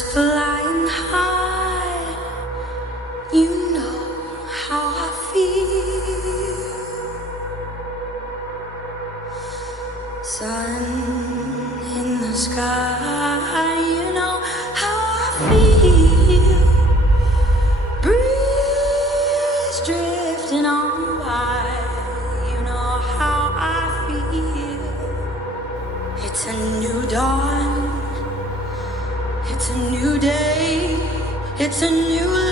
flying high, you know how I feel. Sun in the sky, you know how I feel. Breeze drifting on by, you know how I feel. It's a new dawn, it's a new day, it's a new life.